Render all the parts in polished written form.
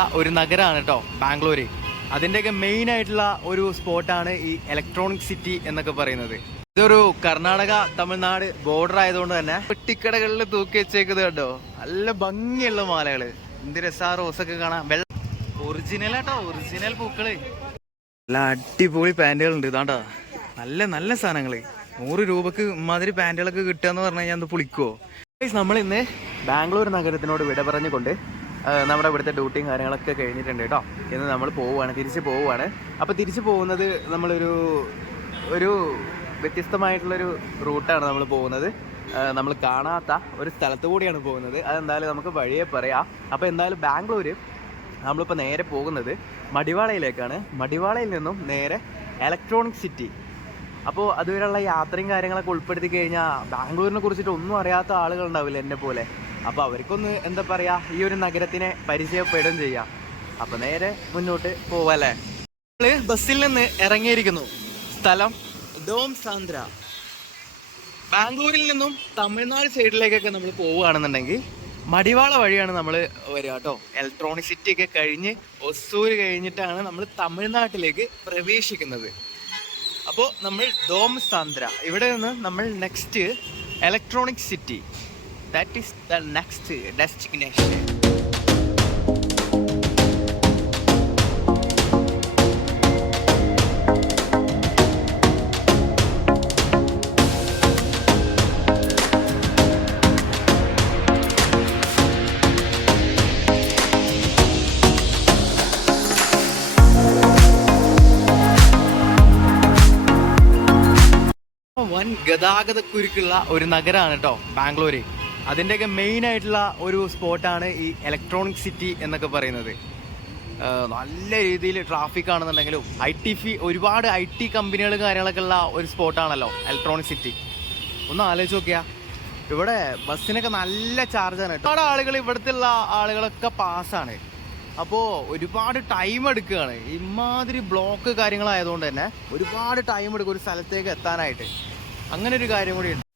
കുരുക്കുള്ള ഒരു നഗരമാണ് കേട്ടോ ബാംഗ്ലൂര്. അതിൻ്റെയൊക്കെ മെയിൻ ആയിട്ടുള്ള ഒരു സ്പോട്ടാണ് ഈ ഇലക്ട്രോണിക് സിറ്റി എന്നൊക്കെ പറയുന്നത്. ഇതൊരു കർണാടക തമിഴ്നാട് ബോർഡർ ആയതുകൊണ്ട് തന്നെ പെട്ടിക്കടകളിൽ തൂക്കി വെച്ചേക്കുന്നത് കേട്ടോ. നല്ല ഭംഗിയുള്ള മാലകള്, എന്ത് രസാ റോസൊക്കെ കാണാം. ഒറിജിനൽ കേട്ടോ, ഒറിജിനൽ പൂക്കള്. നല്ല അടിപൊളി പാൻറ്റുകളുണ്ട്. ഇതാണ്ടോ നല്ല നല്ല സാധനങ്ങള്. 100 രൂപക്ക് ഇമാതിരി പാൻറ്റുകളൊക്കെ കിട്ടുക എന്ന് പറഞ്ഞു കഴിഞ്ഞാൽ എന്ത് പുളിക്കുവോ. നമ്മളിന്ന് ബാംഗ്ലൂർ നഗരത്തിനോട് വിട പറഞ്ഞുകൊണ്ട് നമ്മുടെ ഇവിടുത്തെ ഡ്യൂട്ടിയും കാര്യങ്ങളൊക്കെ കഴിഞ്ഞിട്ടുണ്ട് കേട്ടോ. ഇന്ന് നമ്മൾ തിരിച്ച് പോവുകയാണ്. അപ്പോൾ തിരിച്ച് പോകുന്നത് ഒരു വ്യത്യസ്തമായിട്ടുള്ളൊരു റൂട്ടാണ് നമ്മൾ പോകുന്നത്. നമ്മൾ കാണാത്ത ഒരു സ്ഥലത്തു കൂടിയാണ് പോകുന്നത്. അതെന്തായാലും നമുക്ക് വഴിയെ പറയാം. അപ്പോൾ എന്തായാലും ബാംഗ്ലൂർ നമ്മളിപ്പോൾ നേരെ പോകുന്നത് മടിവാളയിലേക്കാണ്. മടിവാളയിൽ നിന്നും നേരെ ഇലക്ട്രോണിക് സിറ്റി. അപ്പോൾ അതുവരെയുള്ള യാത്രയും കാര്യങ്ങളൊക്കെ ഉൾപ്പെടുത്തി കഴിഞ്ഞാൽ ബാംഗ്ലൂരിനെ കുറിച്ചിട്ട് ഒന്നും അറിയാത്ത ആളുകളുണ്ടാവില്ല എന്നെ പോലെ. അപ്പോൾ അവർക്കൊന്ന് എന്താ പറയുക, ഈ ഒരു നഗരത്തിനെ പരിചയപ്പെടുകയും ചെയ്യാം. അപ്പോൾ നേരെ മുന്നോട്ട് പോവാല്ലേ. നമ്മൾ ബസ്സിൽ നിന്ന് ഇറങ്ങിയിരിക്കുന്നു. സ്ഥലം ഡോം സാന്ദ്ര. ബാംഗ്ലൂരിൽ നിന്നും തമിഴ്നാട് സൈഡിലേക്കൊക്കെ നമ്മൾ പോവുകയാണെന്നുണ്ടെങ്കിൽ മടിവാള വഴിയാണ് നമ്മൾ വരിക കേട്ടോ. ഇലക്ട്രോണിക് സിറ്റി ഒക്കെ കഴിഞ്ഞ് ഒസൂർ കഴിഞ്ഞിട്ടാണ് നമ്മൾ തമിഴ്നാട്ടിലേക്ക് പ്രവേശിക്കുന്നത്. അപ്പോൾ നമ്മൾ ഡോം സാന്ദ്ര, ഇവിടെ നിന്ന് നമ്മൾ next electronic city, that is the next destination. വൻ ഗതാഗതക്കുരുക്കുള്ള ഒരു നഗരമാണ് കേട്ടോ ബാംഗ്ലൂര്. അതിൻ്റെയൊക്കെ മെയിൻ ആയിട്ടുള്ള ഒരു സ്പോട്ടാണ് ഈ ഇലക്ട്രോണിക് സിറ്റി എന്നൊക്കെ പറയുന്നത്. നല്ല രീതിയിൽ ട്രാഫിക് ആണെന്നുണ്ടെങ്കിലും ഒരുപാട് IT കമ്പനികൾ കാര്യങ്ങളൊക്കെ ഉള്ള ഒരു സ്പോട്ടാണല്ലോ ഇലക്ട്രോണിക് സിറ്റി. ഒന്ന് ആലോചിച്ച് നോക്കിയാൽ ഇവിടെ ബസ്സിനൊക്കെ നല്ല ചാർജാണ്. ഒരുപാട് ആളുകൾ, ഇവിടുത്തെ ഉള്ള ആളുകളൊക്കെ പാസ്സാണ്. അപ്പോൾ ഒരുപാട് ടൈം എടുക്കുകയാണ്. ഇമാതിരി ബ്ലോക്ക് കാര്യങ്ങളായതുകൊണ്ട് തന്നെ ഒരുപാട് ടൈം എടുക്കും ഒരു സ്ഥലത്തേക്ക് എത്താനായിട്ട്. അങ്ങനെ ഒരു കാര്യം കൂടിയുണ്ട്.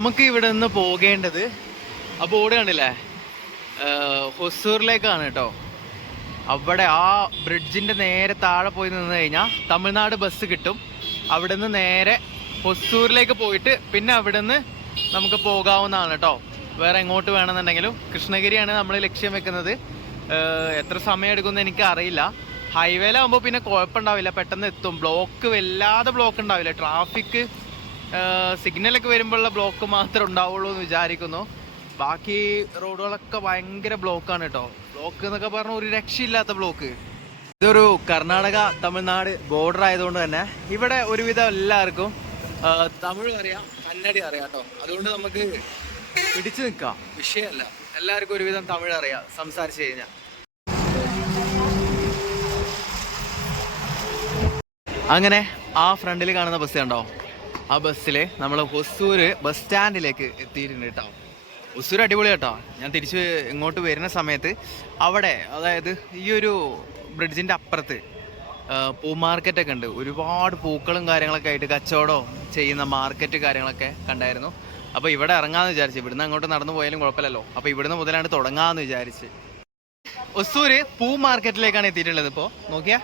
നമുക്ക് ഇവിടെ നിന്ന് പോകേണ്ടത് ആ ബോർഡ് കണ്ടില്ലേ, ഹൊസൂറിലേക്കാണ് കേട്ടോ. അവിടെ ആ ബ്രിഡ്ജിൻ്റെ നേരെ താഴെ പോയി നിന്ന് കഴിഞ്ഞാൽ തമിഴ്നാട് ബസ് കിട്ടും. അവിടെ നിന്ന് നേരെ ഹൊസൂറിലേക്ക് പോയിട്ട് പിന്നെ അവിടെ നിന്ന് നമുക്ക് പോകാവുന്നതാണ് കേട്ടോ. വേറെ എങ്ങോട്ട് വേണമെന്നുണ്ടെങ്കിലും. കൃഷ്ണഗിരിയാണ് നമ്മൾ ലക്ഷ്യം വെക്കുന്നത്. എത്ര സമയം എടുക്കുമെന്ന് എനിക്ക് അറിയില്ല. ഹൈവേയിലാകുമ്പോൾ പിന്നെ കുഴപ്പമുണ്ടാവില്ല, പെട്ടെന്ന് എത്തും. വല്ലാതെ ബ്ലോക്ക് ഉണ്ടാവില്ല. ട്രാഫിക് സിഗ്നലൊക്കെ വരുമ്പോഴുള്ള ബ്ലോക്ക് മാത്രമേ ഉണ്ടാവുള്ളൂ എന്ന് വിചാരിക്കുന്നു. ബാക്കി റോഡുകളൊക്കെ ഭയങ്കര ബ്ലോക്കാണ് കേട്ടോ. ബ്ലോക്ക് എന്നൊക്കെ പറഞ്ഞാൽ ഒരു രക്ഷയില്ലാത്ത ബ്ലോക്ക്. ഇതൊരു കർണാടക തമിഴ്നാട് ബോർഡർ ആയതുകൊണ്ട് തന്നെ ഇവിടെ ഒരുവിധം എല്ലാവർക്കും തമിഴ് അറിയാം, കന്നഡ അറിയാം കേട്ടോ. അതുകൊണ്ട് നമുക്ക് പിടിച്ചു നിൽക്കാം, വിഷയമല്ല. എല്ലാവർക്കും ഒരുവിധം തമിഴ് അറിയാം സംസാരിച്ചു കഴിഞ്ഞാൽ. അങ്ങനെ ആ ഫ്രണ്ടിൽ കാണുന്ന ബസ് കണ്ടോ, ആ ബസ്സിൽ നമ്മൾ ഹൊസൂര് ബസ് സ്റ്റാൻഡിലേക്ക് എത്തിയിട്ടുണ്ട് കേട്ടോ. ഹൊസൂർ അടിപൊളി കേട്ടോ. ഞാൻ തിരിച്ച് ഇങ്ങോട്ട് വരുന്ന സമയത്ത് അവിടെ, അതായത് ഈ ഒരു ബ്രിഡ്ജിൻ്റെ അപ്പുറത്ത് പൂ മാർക്കറ്റൊക്കെ ഉണ്ട്. ഒരുപാട് പൂക്കളും കാര്യങ്ങളൊക്കെ ആയിട്ട് കച്ചവടം ചെയ്യുന്ന മാർക്കറ്റ് കാര്യങ്ങളൊക്കെ കണ്ടായിരുന്നു. അപ്പോൾ ഇവിടെ ഇറങ്ങാമെന്ന് വിചാരിച്ചു. ഇവിടുന്ന് അങ്ങോട്ട് നടന്നു പോയാലും കുഴപ്പമില്ലല്ലോ. അപ്പോൾ ഇവിടുന്ന് മുതലാണ് തുടങ്ങാമെന്ന് വിചാരിച്ച്. ഒസൂര് പൂ മാർക്കറ്റിലേക്കാണ് എത്തിയിട്ടുള്ളത്. ഇപ്പോൾ നോക്കിയാ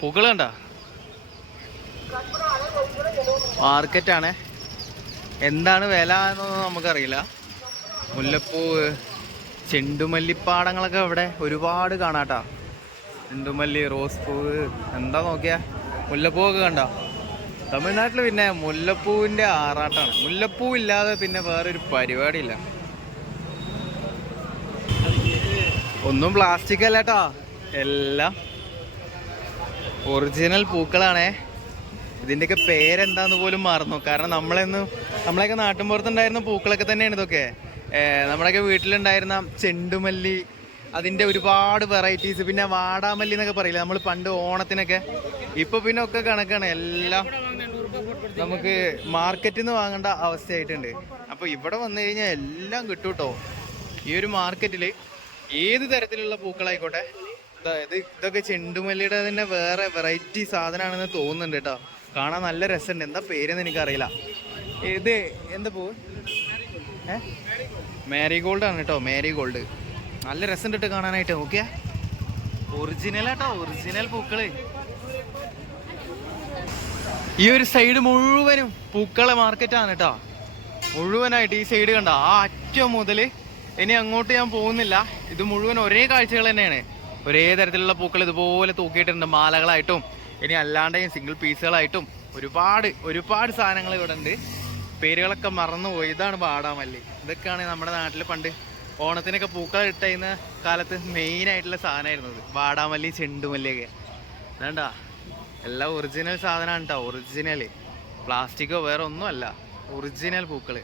പൂക്കൾ കണ്ടോ, മാർക്കറ്റാണ്. എന്താണ് വില എന്നൊന്നും നമുക്കറിയില്ല. മുല്ലപ്പൂവ്, ചെണ്ടുമല്ലിപ്പാടങ്ങളൊക്കെ ഇവിടെ ഒരുപാട് കാണാട്ടാ. ചെണ്ടുമല്ലി, റോസ് പൂവ്, എന്താ നോക്കിയാ മുല്ലപ്പൂവൊക്കെ കണ്ടോ. തമിഴ്നാട്ടിൽ പിന്നെ മുല്ലപ്പൂവിൻ്റെ ആറാട്ടാണ്. മുല്ലപ്പൂ ഇല്ലാതെ പിന്നെ വേറൊരു പരിപാടിയില്ല. ഒന്നും പ്ലാസ്റ്റിക് അല്ല കേട്ടോ, എല്ലാം ഒറിജിനൽ പൂക്കളാണേ. ഇതിൻ്റെയൊക്കെ പേരെന്താന്ന് പോലും മറന്നു. കാരണം നമ്മളെയൊക്കെ നാട്ടിൻപുറത്തുണ്ടായിരുന്ന പൂക്കളൊക്കെ തന്നെയാണ് ഇതൊക്കെ. നമ്മുടെയൊക്കെ വീട്ടിലുണ്ടായിരുന്ന ചെണ്ടുമല്ലി, അതിൻ്റെ ഒരുപാട് വെറൈറ്റീസ്. പിന്നെ വാടാമല്ലി എന്നൊക്കെ പറയില്ല നമ്മൾ പണ്ട് ഓണത്തിനൊക്കെ. ഇപ്പോൾ പിന്നെ ഒക്കെ കണക്കാണ്, എല്ലാം നമുക്ക് മാർക്കറ്റിൽ നിന്ന് വാങ്ങേണ്ട അവസ്ഥയായിട്ടുണ്ട്. അപ്പോൾ ഇവിടെ വന്നു കഴിഞ്ഞാൽ എല്ലാം കിട്ടും കേട്ടോ. ഈ ഒരു മാർക്കറ്റിൽ ഏത് തരത്തിലുള്ള പൂക്കളായിക്കോട്ടെ. ഇതൊക്കെ ചെണ്ടുമല്ലിയുടെ തന്നെ വേറെ വെറൈറ്റി സാധനമാണെന്ന് തോന്നുന്നുണ്ട് കേട്ടോ. കാണാൻ നല്ല രസമുണ്ട്. എന്താ പേരെന്ന് എനിക്കറിയില്ല. ഇത് എന്താ പൂവ്? മാരിഗോൾഡ് ആണ് കേട്ടോ, മാരിഗോൾഡ്. നല്ല രസമുണ്ട് കേട്ടോ കാണാനായിട്ട്. നോക്കിയാ ഒറിജിനലാട്ടോ, ഒറിജിനൽ പൂക്കള്. ഈ ഒരു സൈഡ് മുഴുവനും പൂക്കളെ മാർക്കറ്റാണ് കേട്ടോ, മുഴുവനായിട്ട്. ഈ സൈഡ് കണ്ട ആ അറ്റം മുതൽ ഇനി അങ്ങോട്ട് ഞാൻ പോകുന്നില്ല. ഇത് മുഴുവൻ ഒരേ കാഴ്ചകൾ തന്നെയാണ്. ഒരേ തരത്തിലുള്ള പൂക്കൾ ഇതുപോലെ തൂക്കിയിട്ടുണ്ട്, മാലകളായിട്ടും ഇനി അല്ലാണ്ടെയും സിംഗിൾ പീസുകളായിട്ടും ഒരുപാട് സാധനങ്ങൾ ഇവിടെ ഉണ്ട്. പേരുകളൊക്കെ മറന്നുപോയി. ഇതാണ് വാടാമല്ലി. ഇതൊക്കെയാണ് നമ്മുടെ നാട്ടിൽ പണ്ട് ഓണത്തിനൊക്കെ പൂക്കൾ ഇട്ടുന്ന കാലത്ത് മെയിനായിട്ടുള്ള സാധനമായിരുന്നു ഇത്. വാടാമല്ലി, ചെണ്ടുമല്ലിയൊക്കെ വേണ്ട, എല്ലാം ഒറിജിനൽ സാധനമാണ് കേട്ടോ. ഒറിജിനൽ, പ്ലാസ്റ്റിക്കോ വേറെ ഒന്നും അല്ല, ഒറിജിനൽ പൂക്കൾ.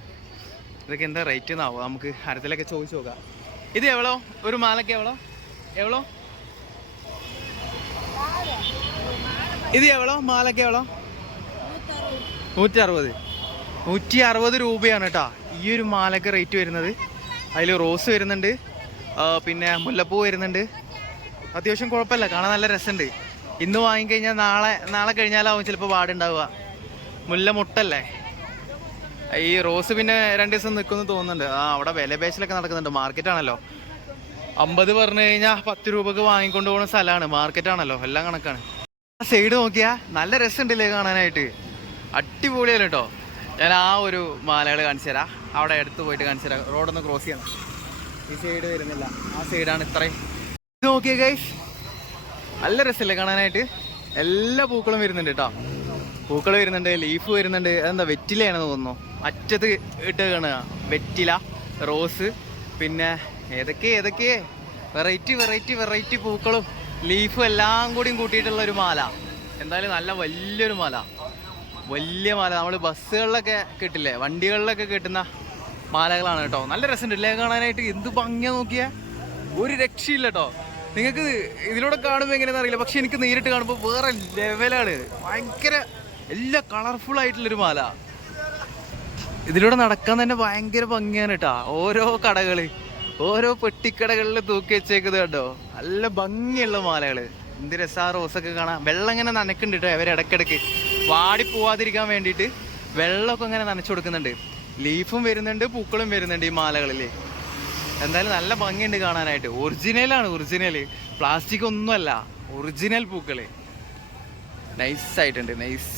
ഇതൊക്കെ എന്താ റേറ്റ് എന്നാവോ, നമുക്ക് ഹരത്തിലൊക്കെ ചോദിച്ചു നോക്കാം. ഇത് എവളോ ഒരു മാലയ്ക്ക്? എവളോ ഇത് എവളോ മാലയ്ക്ക്? എവളോ? 160 രൂപയാണ് കേട്ടോ ഈ ഒരു മാലയ്ക്ക് റേറ്റ് വരുന്നത്. അതിൽ റോസ് വരുന്നുണ്ട്, പിന്നെ മുല്ലപ്പൂ വരുന്നുണ്ട്. അത്യാവശ്യം കുഴപ്പമില്ല, കാണാൻ നല്ല രസമുണ്ട്. ഇന്ന് വാങ്ങിക്കഴിഞ്ഞാൽ നാളെ കഴിഞ്ഞാലാവും ചിലപ്പോൾ പാടുണ്ടാവുക. മുല്ല മുട്ടല്ലേ. ഈ റോസ് പിന്നെ 2 ദിവസം നിൽക്കുമെന്ന് തോന്നുന്നുണ്ട്. അവിടെ വില പേശലൊക്കെ നടക്കുന്നുണ്ട്. മാർക്കറ്റാണല്ലോ. 50 പറഞ്ഞു കഴിഞ്ഞാൽ 10 രൂപക്ക് വാങ്ങിക്കൊണ്ട് പോകുന്ന സ്ഥലമാണ്, മാർക്കറ്റാണല്ലോ, എല്ലാം കണക്കാണ്. ആ സൈഡ് നോക്കിയാൽ നല്ല രസമുണ്ടല്ലേ കാണാനായിട്ട്, അടിപൊളിയല്ലേ കേട്ടോ. ഞാൻ ആ ഒരു മാലകൾ കാണിച്ചു തരാം, അവിടെ അടുത്ത് പോയിട്ട് കാണിച്ചു തരാം. റോഡൊന്ന് ക്രോസ് ചെയ്യണം. ഈ സൈഡ് വരുന്നില്ല, ആ സൈഡാണ് ഇത്രയും. ഇത് നോക്കിയേ ഗൈസ്, നല്ല രസമല്ലേ കാണാനായിട്ട്. എല്ലാ പൂക്കളും വരുന്നുണ്ട് കേട്ടോ. പൂക്കൾ വരുന്നുണ്ട്, ലീഫ് വരുന്നുണ്ട്. അതെന്താ വെറ്റിലയാണെന്ന് തോന്നുന്നു, അറ്റത്ത് ഇട്ട് കാണുക. വെറ്റില, റോസ്, പിന്നെ ഏതൊക്കെ വെറൈറ്റി പൂക്കളും ലീഫും എല്ലാം കൂടിയും കൂട്ടിയിട്ടുള്ള ഒരു മാല. എന്തായാലും നല്ല വലിയൊരു മാല, വലിയ മാല. നമ്മൾ ബസ്സുകളിലൊക്കെ കിട്ടില്ലേ, വണ്ടികളിലൊക്കെ കിട്ടുന്ന മാലകളാണ് കേട്ടോ. നല്ല രസമുണ്ടല്ലേ കാണാനായിട്ട്. എന്ത് ഭംഗിയാ നോക്കിയാൽ, ഒരു രക്ഷയില്ല കേട്ടോ. നിങ്ങൾക്ക് ഇതിലൂടെ കാണുമ്പോൾ എങ്ങനെയാണെന്ന് അറിയില്ല, പക്ഷെ എനിക്ക് നേരിട്ട് കാണുമ്പോൾ വേറെ ലെവലാണ്. ഭയങ്കര എല്ലാം കളർഫുൾ ആയിട്ടുള്ളൊരു മാല. ഇതിലൂടെ നടക്കാൻ തന്നെ ഭയങ്കര ഭംഗിയാണ് കേട്ടോ. ഓരോ കടകള്, ഓരോ പെട്ടിക്കടകളിൽ തൂക്കി വെച്ചേക്കുന്നത് കേട്ടോ. നല്ല ഭംഗിയുള്ള മാലകള്. എന്ത് രസാ റോസൊക്കെ കാണാം. വെള്ളം ഇങ്ങനെ നനക്കുന്നുണ്ട് കേട്ടോ. അവർ ഇടയ്ക്കിടയ്ക്ക് വാടി പോവാതിരിക്കാൻ വേണ്ടിയിട്ട് വെള്ളമൊക്കെ ഇങ്ങനെ നനച്ചു കൊടുക്കുന്നുണ്ട്. ലീഫും വരുന്നുണ്ട്, പൂക്കളും വരുന്നുണ്ട് ഈ മാലകളിൽ. എന്തായാലും നല്ല ഭംഗിയുണ്ട് കാണാനായിട്ട്. ഒറിജിനൽ, പ്ലാസ്റ്റിക് ഒന്നുമല്ല, ഒറിജിനൽ പൂക്കള്. നൈസായിട്ടുണ്ട്, നൈസ്.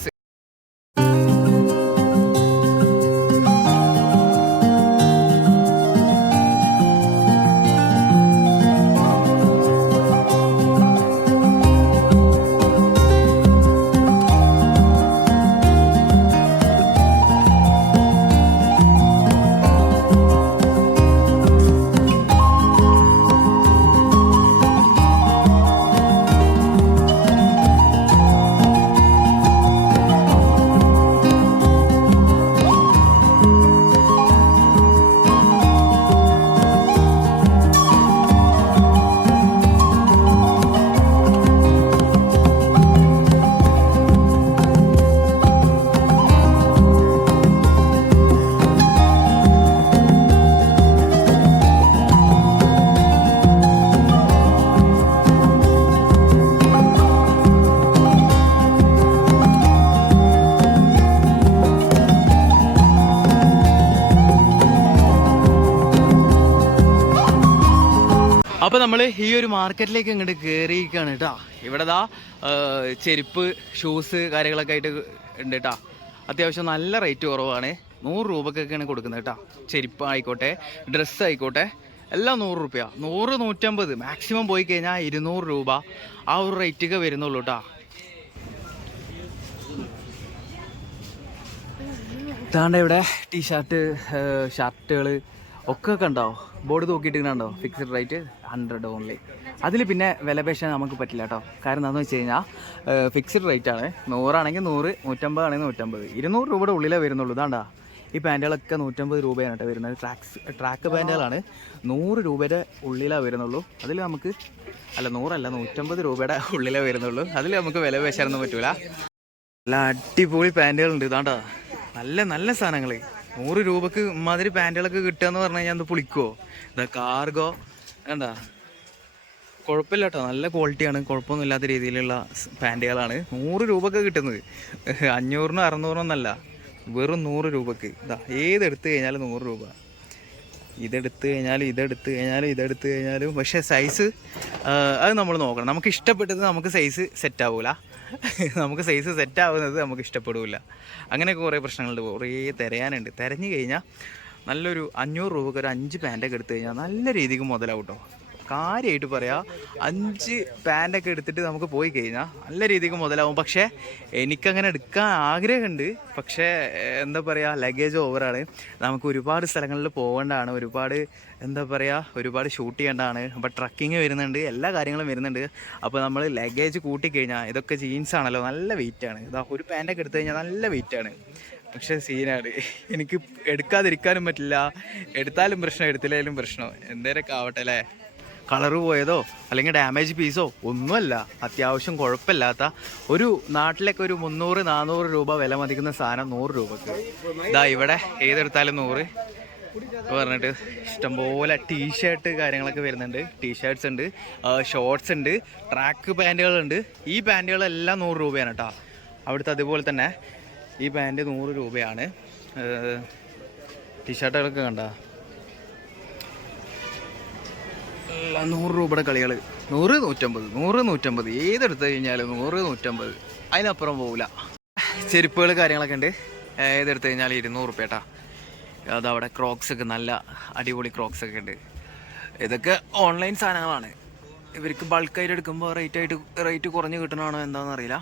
അപ്പോൾ നമ്മൾ ഈ ഒരു മാർക്കറ്റിലേക്ക് ഇങ്ങോട്ട് കയറിയിരിക്കുകയാണ് കേട്ടോ. ഇവിടെ ദാ ചെരുപ്പ്, ഷൂസ് കാര്യങ്ങളൊക്കെ ആയിട്ട് ഉണ്ട് കേട്ടോ. അത്യാവശ്യം നല്ല റേറ്റ് കുറവാണ്. 100 രൂപക്കൊക്കെയാണ് കൊടുക്കുന്നത് കേട്ടോ. ചെരുപ്പ് ആയിക്കോട്ടെ, ഡ്രസ്സ് ആയിക്കോട്ടെ, എല്ലാം 100 രൂപ. 100, 150, മാക്സിമം പോയി കഴിഞ്ഞാൽ 200 രൂപ ആ ഒരു റേറ്റൊക്കെ വരുന്നുള്ളൂ കേട്ടോ. ഇതാണ്ട് ഇവിടെ ടീഷർട്ട്, ഷർട്ടുകൾ ഒക്കെ കണ്ടോ, ബോർഡ് തൂക്കിയിട്ട് കണ്ടോ, ഫിക്സഡ് റേറ്റ് 100 ഓൺലി. അതിൽ പിന്നെ വില പേശാൻ നമുക്ക് പറ്റില്ല കേട്ടോ. കാരണം എന്താണെന്ന് വെച്ച് കഴിഞ്ഞാൽ ഫിക്സഡ് റേറ്റ് ആണ്. 100 ആണെങ്കിൽ 100, 150 ആണെങ്കിൽ 150, 200 രൂപയുടെ ഉള്ളിലേ വരുന്നുള്ളൂ. ഇതാണ്ടാ ഈ പാൻറ്റുകളൊക്കെ 150 രൂപയാണ് കേട്ടോ വരുന്നത്. ട്രാക്ക് പാൻറ്റുകളാണ്. 100 രൂപയുടെ ഉള്ളിലാണ് വരുന്നുള്ളൂ. അതിൽ നമുക്ക് 100 അല്ല 150 രൂപയുടെ ഉള്ളിലേ വരുന്നുള്ളൂ. അതിൽ നമുക്ക് വില പേശാനൊന്നും പറ്റൂല. നല്ല അടിപൊളി പാൻറ്റുകളുണ്ട്. ഇതാണ്ടാ നല്ല നല്ല സാധനങ്ങൾ. 100 രൂപക്ക് ഇമാതിരി പാൻറ്റുകളൊക്കെ കിട്ടുക എന്ന് പറഞ്ഞു കഴിഞ്ഞാൽ അത് പുളിക്കുമോ? ഇതാ കാർഗോ വേണ്ടാ, കുഴപ്പമില്ല കേട്ടോ, നല്ല ക്വാളിറ്റിയാണ്. കുഴപ്പമൊന്നും ഇല്ലാത്ത രീതിയിലുള്ള പാൻറ്റുകളാണ് 100 രൂപക്ക് കിട്ടുന്നത്. 500-നോ 600-നോ ഒന്നല്ല, വെറും 100 രൂപക്ക്. ഇതാ ഏതെടുത്ത് കഴിഞ്ഞാലും 100 രൂപ. ഇതെടുത്ത് കഴിഞ്ഞാലും പക്ഷേ സൈസ് അത് നമ്മൾ നോക്കണം. നമുക്ക് ഇഷ്ടപ്പെട്ടത് നമുക്ക് സൈസ് സെറ്റ് ആവില്ല. നമുക്ക് സൈസ് സെറ്റ് ആവുന്നത് നമുക്ക് ഇഷ്ടപ്പെടില്ല. അങ്ങനെയൊക്കെ കുറേ പ്രശ്നങ്ങളുണ്ട്, കുറേ തിരയാനുണ്ട്. തിരഞ്ഞു കഴിഞ്ഞാൽ നല്ലൊരു 500 രൂപക്ക് ഒരു 5 പാൻറ്റൊക്കെ എടുത്തു കഴിഞ്ഞാൽ നല്ല രീതിക്ക് മുതലാവും കേട്ടോ. കാര്യമായിട്ട് പറയാം, 5 പാൻറ്റൊക്കെ എടുത്തിട്ട് നമുക്ക് പോയി കഴിഞ്ഞാൽ നല്ല രീതിക്ക് മുതലാവും. പക്ഷേ എനിക്കങ്ങനെ എടുക്കാൻ ആഗ്രഹമുണ്ട്. പക്ഷേ എന്താ പറയുക, ലഗേജ് ഓവറാണ്. നമുക്ക് ഒരുപാട് സ്ഥലങ്ങളിൽ പോകേണ്ടതാണ്, ഒരുപാട് ഷൂട്ട് ചെയ്യേണ്ടതാണ്. അപ്പോൾ ട്രക്കിങ് വരുന്നുണ്ട്, എല്ലാ കാര്യങ്ങളും വരുന്നുണ്ട്. അപ്പോൾ നമ്മൾ ലഗേജ് കൂട്ടിക്കഴിഞ്ഞാൽ, ഇതൊക്കെ ജീൻസ് ആണല്ലോ, നല്ല വെയിറ്റാണ്. ഇതാ ഒരു പാൻറ്റൊക്കെ എടുത്തു കഴിഞ്ഞാൽ നല്ല വെയിറ്റാണ്. പക്ഷേ സീനാണ്, എനിക്ക് എടുക്കാതിരിക്കാനും പറ്റില്ല. എടുത്താലും പ്രശ്നം, എടുത്തില്ലെങ്കിലും പ്രശ്നം. എന്തേലൊക്കെ ആവട്ടെ അല്ലേ. കളറ് പോയതോ അല്ലെങ്കിൽ ഡാമേജ് പീസോ ഒന്നുമല്ല. അത്യാവശ്യം കുഴപ്പമില്ലാത്ത ഒരു നാട്ടിലേക്ക് ഒരു 300-400 രൂപ വില മതിക്കുന്ന സാധനം 100 രൂപക്ക്. ഇതാ ഇവിടെ ഏതെടുത്താലും 100 പറഞ്ഞിട്ട് ഇഷ്ടംപോലെ ടീഷർട്ട് കാര്യങ്ങളൊക്കെ വരുന്നുണ്ട്. ടീഷർട്ട്സ് ഉണ്ട്, ഷോർട്സ് ഉണ്ട്, ട്രാക്ക് പാൻറ്റുകളുണ്ട്. ഈ പാൻറ്റുകളെല്ലാം 100 രൂപയാണ് കേട്ടോ. അവിടുത്തെ അതുപോലെ തന്നെ ഈ പാൻറ്റ് 100 രൂപയാണ്. ടീഷർട്ടുകളൊക്കെ കണ്ട 100 രൂപയുടെ കളികൾ. 100, 150, 100, 150 ഏതെടുത്ത് കഴിഞ്ഞാലും 100, 150, അതിനപ്പുറം പോകില്ല. ചെരുപ്പുകൾ കാര്യങ്ങളൊക്കെ ഉണ്ട്. ഏതെടുത്ത് കഴിഞ്ഞാൽ 200 രൂപ കേട്ടാ. അതവിടെ ക്രോക്സ് ഒക്കെ നല്ല അടിപൊളി ക്രോക്സ് ഒക്കെ ഉണ്ട്. ഇതൊക്കെ ഓൺലൈൻ സാധനങ്ങളാണ്. ഇവർക്ക് ബൾക്കായിട്ട് എടുക്കുമ്പോൾ റേറ്റ് കുറഞ്ഞ് കിട്ടണമാണോ എന്താണെന്ന് അറിയില്ല.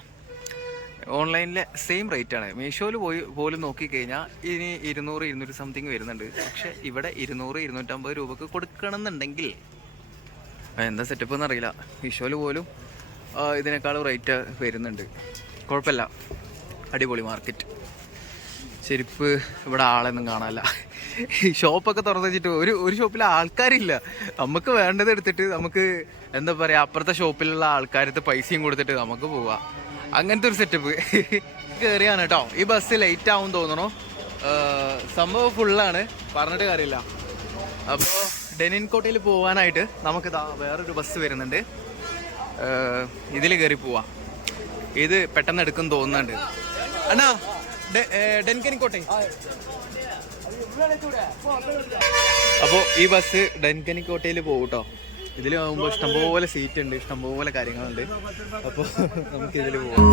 ഓൺലൈനിലെ സെയിം റേറ്റാണ്. മീഷോയിൽ പോലും നോക്കിക്കഴിഞ്ഞാൽ ഇനി 200, 200 സംതിങ് വരുന്നുണ്ട്. പക്ഷേ ഇവിടെ 200, 250 രൂപക്ക് കൊടുക്കണമെന്നുണ്ടെങ്കിൽ എന്താ സെറ്റപ്പ് എന്നറിയില്ല. മീഷോയിൽ പോലും ഇതിനേക്കാളും റേറ്റ് വരുന്നുണ്ട്. കുഴപ്പമില്ല, അടിപൊളി മാർക്കറ്റ്. ചെരുപ്പ് ഇവിടെ ആളൊന്നും കാണാനില്ല. ഈ ഷോപ്പൊക്കെ തുറന്നു വെച്ചിട്ട് ഒരു ഷോപ്പിൽ ആൾക്കാരില്ല. നമുക്ക് വേണ്ടത് എടുത്തിട്ട് നമുക്ക് എന്താ പറയുക, അപ്പുറത്തെ ഷോപ്പിലുള്ള ആൾക്കാരത്ത് പൈസയും കൊടുത്തിട്ട് നമുക്ക് പോവാം. അങ്ങനത്തെ ഒരു സെറ്റപ്പ്. കയറിയാണ് കേട്ടോ. ഈ ബസ് ലേറ്റ് ആവും തോന്നണോ. സംഭവം ഫുള്ളാണ്, പറഞ്ഞിട്ട് കാര്യമില്ല. അപ്പോൾ ഡെനിൻകോട്ടയിൽ പോകാനായിട്ട് നമുക്കിതാ വേറൊരു ബസ് വരുന്നുണ്ട്. ഇതിൽ കയറി പോവാം. ഇത് പെട്ടെന്ന് എടുക്കും തോന്നുന്നുണ്ട്. അണ്ണാ ഡെൻകനിക്കോട്ടെ. അപ്പോൾ ഈ ബസ് ഡെൻകനിക്കോട്ടയിൽ പോകും കേട്ടോ. ഇതിൽ ആകുമ്പോൾ ഇഷ്ടംപോലെ സീറ്റ് ഉണ്ട്, ഇഷ്ടംപോലെ കാര്യങ്ങളുണ്ട്. അപ്പോൾ നമുക്ക് ഇതിൽ പോവാം.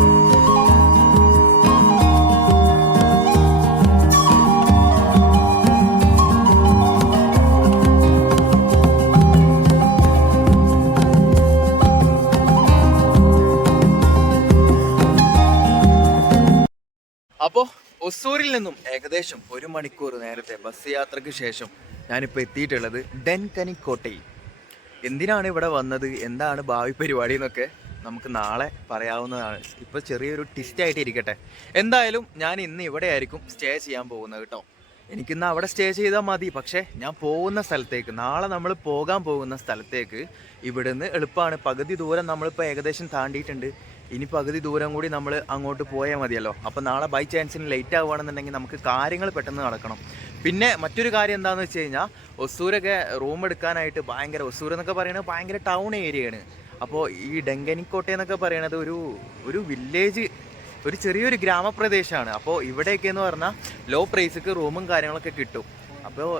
അപ്പോൾ ഒസൂരിൽ നിന്നും ഏകദേശം 1 മണിക്കൂർ നേരത്തെ ബസ് യാത്രയ്ക്ക് ശേഷം ഞാനിപ്പോൾ എത്തിയിട്ടുള്ളത് ഡെൻകനിക്കോട്ടയിൽ. എന്തിനാണ് ഇവിടെ വന്നത്, എന്താണ് ഭാവി പരിപാടി എന്നൊക്കെ നമുക്ക് നാളെ പറയാവുന്നതാണ്. ഇപ്പോൾ ചെറിയൊരു ട്വിസ്റ്റായിട്ട് ഇരിക്കട്ടെ. എന്തായാലും ഞാൻ ഇന്ന് ഇവിടെ ആയിരിക്കും സ്റ്റേ ചെയ്യാൻ പോകുന്നത് കേട്ടോ. എനിക്കിന്ന് അവിടെ സ്റ്റേ ചെയ്താൽ മതി. പക്ഷേ ഞാൻ പോകുന്ന സ്ഥലത്തേക്ക്, നാളെ നമ്മൾ പോകാൻ പോകുന്ന സ്ഥലത്തേക്ക് ഇവിടുന്ന് എളുപ്പമാണ്. പകുതി ദൂരം നമ്മളിപ്പോൾ ഏകദേശം താണ്ടിയിട്ടുണ്ട്. ഇനി പകുതി ദൂരം കൂടി നമ്മൾ അങ്ങോട്ട് പോയാൽ മതിയല്ലോ. അപ്പോൾ നാളെ ബൈ ചാൻസിന് ലേറ്റ് ആവുകയാണെന്നുണ്ടെങ്കിൽ നമുക്ക് കാര്യങ്ങൾ പെട്ടെന്ന് നടക്കണം. പിന്നെ മറ്റൊരു കാര്യം എന്താണെന്ന് വെച്ച് കഴിഞ്ഞാൽ, ഒസൂരൊക്കെ റൂം എടുക്കാനായിട്ട് ഒസൂർ എന്നൊക്കെ പറയുന്നത് ഭയങ്കര ടൗൺ ഏരിയയാണ്. അപ്പോൾ ഈ ഡെങ്കനിക്കോട്ട എന്നൊക്കെ പറയുന്നത് ഒരു വില്ലേജ്, ഒരു ചെറിയൊരു ഗ്രാമപ്രദേശമാണ്. അപ്പോൾ ഇവിടെയൊക്കെ എന്ന് പറഞ്ഞാൽ ലോ പ്രൈസിക്ക് റൂമും കാര്യങ്ങളൊക്കെ കിട്ടും. അപ്പോൾ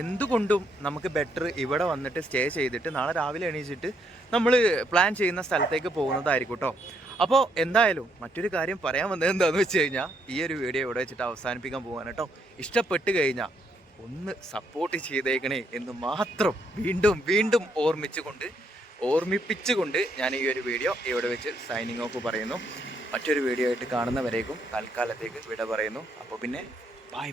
എന്തുകൊണ്ടും നമുക്ക് ബെറ്റർ ഇവിടെ വന്നിട്ട് സ്റ്റേ ചെയ്തിട്ട് നാളെ രാവിലെ എണീച്ചിട്ട് നമ്മൾ പ്ലാൻ ചെയ്യുന്ന സ്ഥലത്തേക്ക് പോകുന്നതായിരിക്കും കേട്ടോ. അപ്പോൾ എന്തായാലും മറ്റൊരു കാര്യം പറയാൻ വന്നത് എന്താണെന്ന് വെച്ച് കഴിഞ്ഞാൽ ഈ ഒരു വീഡിയോ ഇവിടെ വെച്ചിട്ട് അവസാനിപ്പിക്കാൻ പോകാൻ കേട്ടോ. ഇഷ്ടപ്പെട്ട് കഴിഞ്ഞാൽ ഒന്ന് സപ്പോർട്ട് ചെയ്തേക്കണേ എന്ന് മാത്രം വീണ്ടും ഓർമ്മിപ്പിച്ചുകൊണ്ട് ഞാൻ ഈ ഒരു വീഡിയോ ഇവിടെ വെച്ച് സൈനിങ് ഓഫ് പറയുന്നു. മറ്റൊരു വീഡിയോ ആയിട്ട് കാണുന്നവരേക്കും തൽക്കാലത്തേക്ക് വിട പറയുന്നു. അപ്പോൾ പിന്നെ ബൈ.